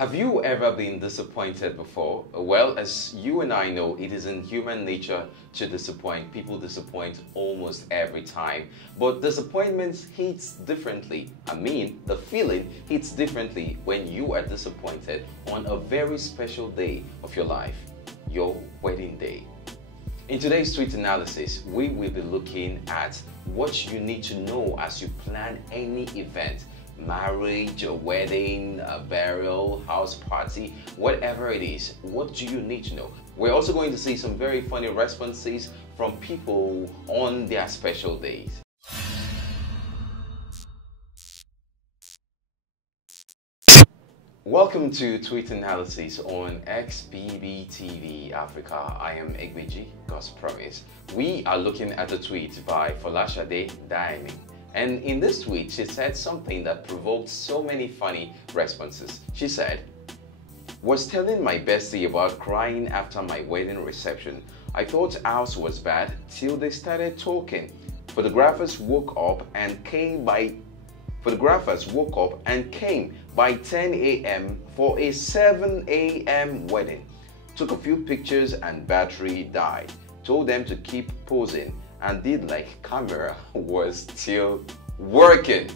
Have you ever been disappointed before? Well, as you and I know, it is in human nature to disappoint. People disappoint almost every time. But disappointment hits differently. I mean, the feeling hits differently when you are disappointed on a very special day of your life, your wedding day. In today's tweet analysis, we will be looking at what you need to know as you plan any event. Marriage, a wedding, a burial, house party, whatever it is, what do you need to know? We're also going to see some very funny responses from people on their special days. Welcome to Tweet Analysis on XBBTV Africa. I am Egbeji, God's Promise. We are looking at a tweet by Folashade Daimi. And in this tweet, she said something that provoked so many funny responses. She said, "Was telling my bestie about crying after my wedding reception. I thought ours was bad till they started talking. Photographers woke up and came by 10 a.m. for a 7 a.m. wedding. Took a few pictures and battery died. Told them to keep posing and did like camera was still working."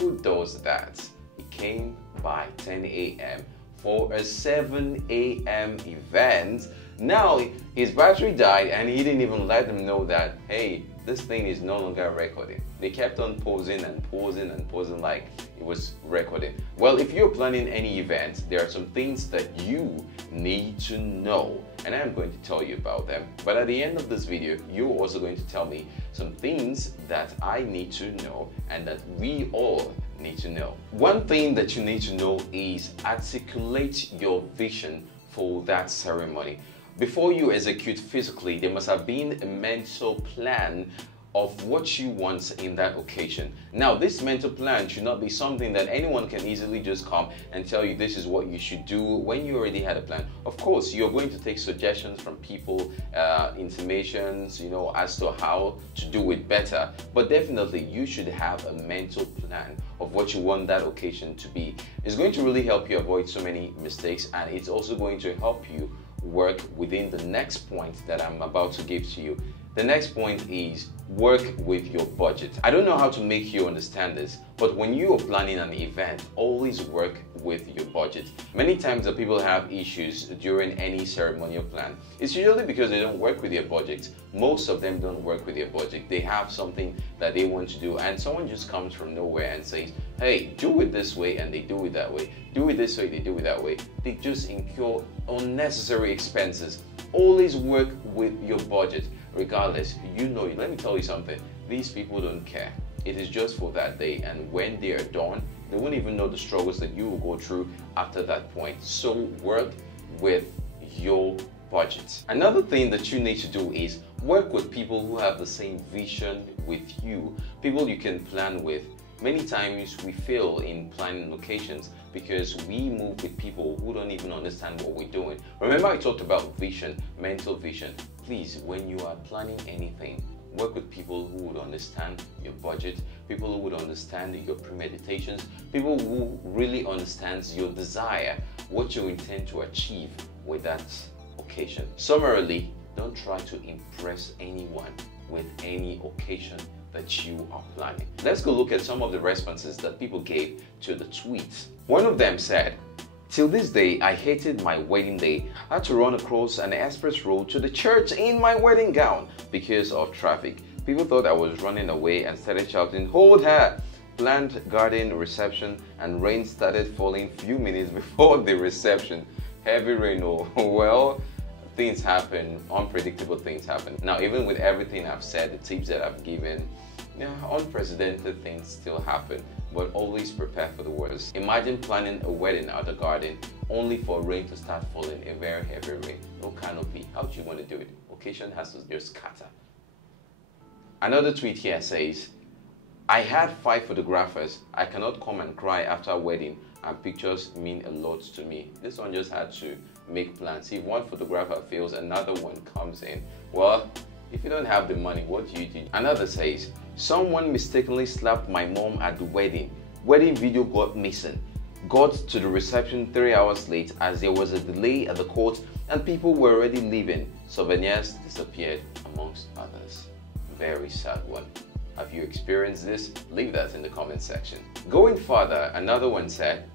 Who does that? He came by 10 a.m. for a 7 a.m. event. Now his battery died and he didn't even let them know that, hey, this thing is no longer recording. They kept on posing and posing and posing like it was recording. Well, if you're planning any event, there are some things that you need to know, and I'm going to tell you about them. But at the end of this video, you're also going to tell me some things that I need to know and that we all need to know. One thing that you need to know is articulate your vision for that ceremony. Before you execute physically, there must have been a mental plan of what you want in that occasion. Now, this mental plan should not be something that anyone can easily just come and tell you this is what you should do when you already had a plan. Of course, you're going to take suggestions from people, intimations, as to how to do it better. But definitely, you should have a mental plan of what you want that occasion to be. It's going to really help you avoid so many mistakes, and it's also going to help you work within the next point that I'm about to give to you. The next point is work with your budget. I don't know how to make you understand this, but when you are planning an event, always work with your budget. Many times that people have issues during any ceremonial plan, it's usually because they don't work with their budget. Most of them don't work with their budget. They have something that they want to do and someone just comes from nowhere and says, hey, do it this way, and they do it that way. Do it this way, they do it that way. They just incur unnecessary expenses. Always work with your budget. Regardless, let me tell you something, these people don't care. It is just for that day, and when they are done, they won't even know the struggles that you will go through after that point. So work with your budget. Another thing that you need to do is work with people who have the same vision with you, people you can plan with. Many times we fail in planning locations because we move with people who don't even understand what we're doing. Remember, I talked about vision, mental vision. Please, when you are planning anything, work with people who would understand your budget, people who would understand your premeditations, people who really understands your desire, what you intend to achieve with that occasion. Summarily, don't try to impress anyone with any occasion that you are planning. Let's go look at some of the responses that people gave to the tweet. One of them said, "Till this day, I hated my wedding day. I had to run across an express road to the church in my wedding gown because of traffic. People thought I was running away and started shouting, 'Hold her!' Planned garden reception and rain started falling few minutes before the reception. Heavy rain, oh, well, things happen, unpredictable things happen." Now, even with everything I've said, the tips that I've given, unprecedented things still happen, but always prepare for the worst. Imagine planning a wedding at a garden only for rain to start falling, a very heavy rain, no canopy. How do you want to do it? Occasion has to just scatter. Another tweet here says, "I had 5 photographers. I cannot come and cry after a wedding, and pictures mean a lot to me." This one just had to make plans. If one photographer fails, another one comes in. Well, if you don't have the money, what do you do? Another says, "Someone mistakenly slapped my mom at the wedding. Wedding video got missing. got to the reception 3 hours late as there was a delay at the court and people were already leaving. Souvenirs disappeared, amongst others. Very sad one. Have you experienced this? Leave that in the comment section. Going further, another one said,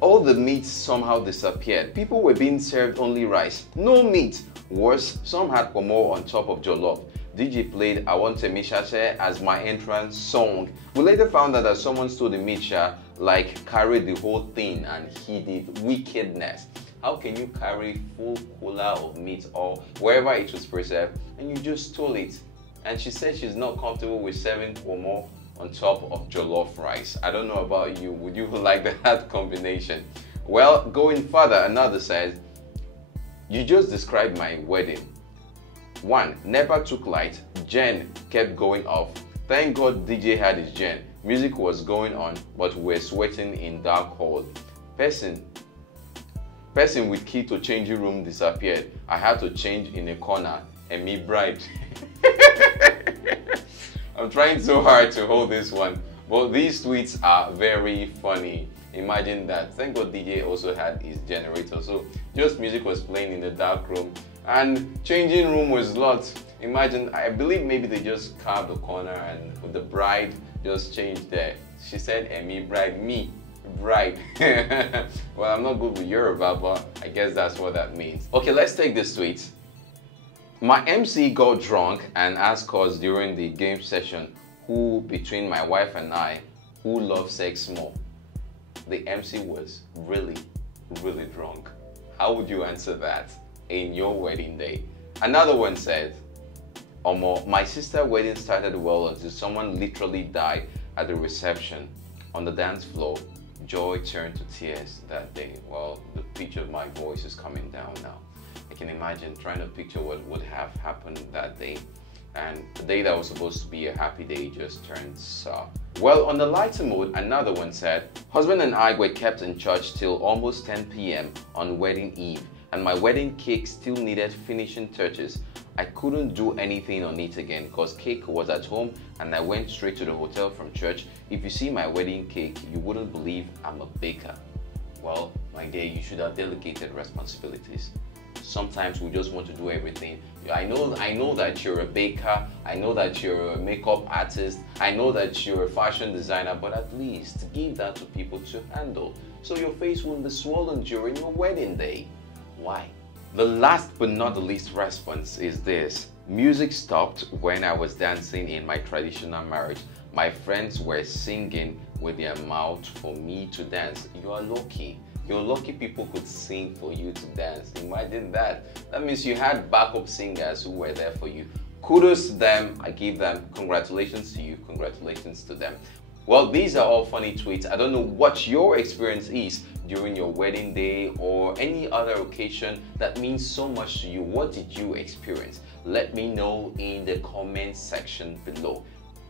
all the meat somehow disappeared. People were being served only rice. No meat. Worse, some had pomo on top of jollof. DJ played I Want a Mishache as my entrance song. We later found out that someone stole the meat, like carried the whole thing and hid it. Wickedness. How can you carry full cooler of meat or wherever it was preserved and you just stole it? And she said she's not comfortable with serving pomo on top of jollof rice. I don't know about you. Would you like that combination? Well, going further, another says, you just described my wedding. 1. Never took light. Gen kept going off. Thank God DJ had his gen. Music was going on, but we're sweating in dark hall. Person with key to changing room disappeared. I had to change in a corner and me bribed. I'm trying so hard to hold this one, but these tweets are very funny. Imagine that. Thank God DJ also had his generator, so just music was playing in the dark room and changing room was locked. Imagine, I believe maybe they just carved the corner and with the bride just changed there. She said, "Emi bride me." Bride. Well, I'm not good with Yoruba, but I guess that's what that means. Okay, let's take this tweet. My MC got drunk and asked us during the game session who between my wife and I who loves sex more. The MC was really drunk. How would you answer that in your wedding day? Another one said, Omo, my sister's wedding started well until someone literally died at the reception. On the dance floor, joy turned to tears that day. Well, the pitch of my voice is coming down now. I can imagine trying to picture what would have happened that day. And the day that was supposed to be a happy day just turned sour. Well, on the lighter mood, another one said, husband and I were kept in church till almost 10 p.m. on wedding eve, and my wedding cake still needed finishing touches. I couldn't do anything on it again because cake was at home and I went straight to the hotel from church. If you see my wedding cake, you wouldn't believe I'm a baker. Well, my dear, you should have delegated responsibilities. Sometimes we just want to do everything. I know that you're a baker, I know that you're a makeup artist, I know that you're a fashion designer, but at least give that to people to handle so your face won't be swollen during your wedding day. Why? The last but not the least response is this. Music stopped when I was dancing in my traditional marriage. My friends were singing with their mouth for me to dance. You are lucky. You're lucky people could sing for you to dance. Imagine that. That means you had backup singers who were there for you. Kudos to them. I give them congratulations to you. Congratulations to them. Well, these are all funny tweets. I don't know what your experience is during your wedding day or any other occasion that means so much to you. What did you experience? Let me know in the comment section below.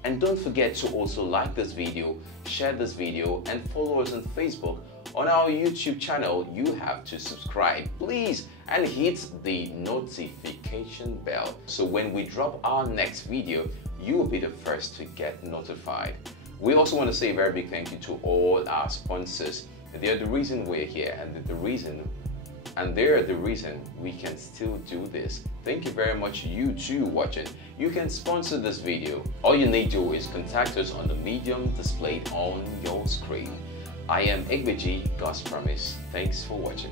And don't forget to also like this video, share this video, and follow us on Facebook. On our YouTube channel, you have to subscribe, please, and hit the notification bell. So when we drop our next video, you will be the first to get notified. We also want to say a very big thank you to all our sponsors. They're the reason we're here, and they're the reason we can still do this. Thank you very much, you too watching. You can sponsor this video. All you need to do is contact us on the medium displayed on your screen. I am Egbeji, God's Promise. Thanks for watching.